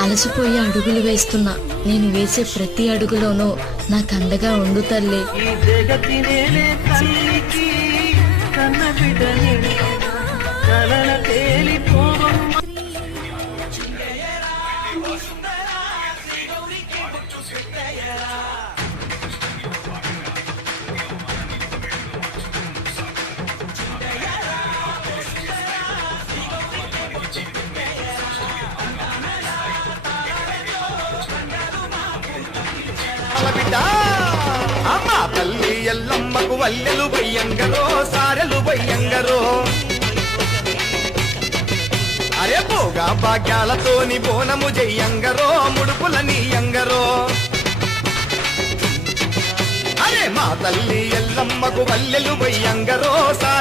అలసిపోయి అడుగులు వేస్తున్నా. నేను వేసే ప్రతి అడుగులోనూ నాకు అండగా ఉండు తల్లి. అమ్మ తల్లి ఎల్లమ్మకు వల్లెలు బయ్యంగరో సారెలు బయ్యంగరో అరే పోగా భాగ్యాలతోని బోనము జయ్యంగరో ముడుపుల నీయంగరో అరే మా తల్లి ఎల్లమ్మకు వల్లెలు బయ్యంగరో సారెలు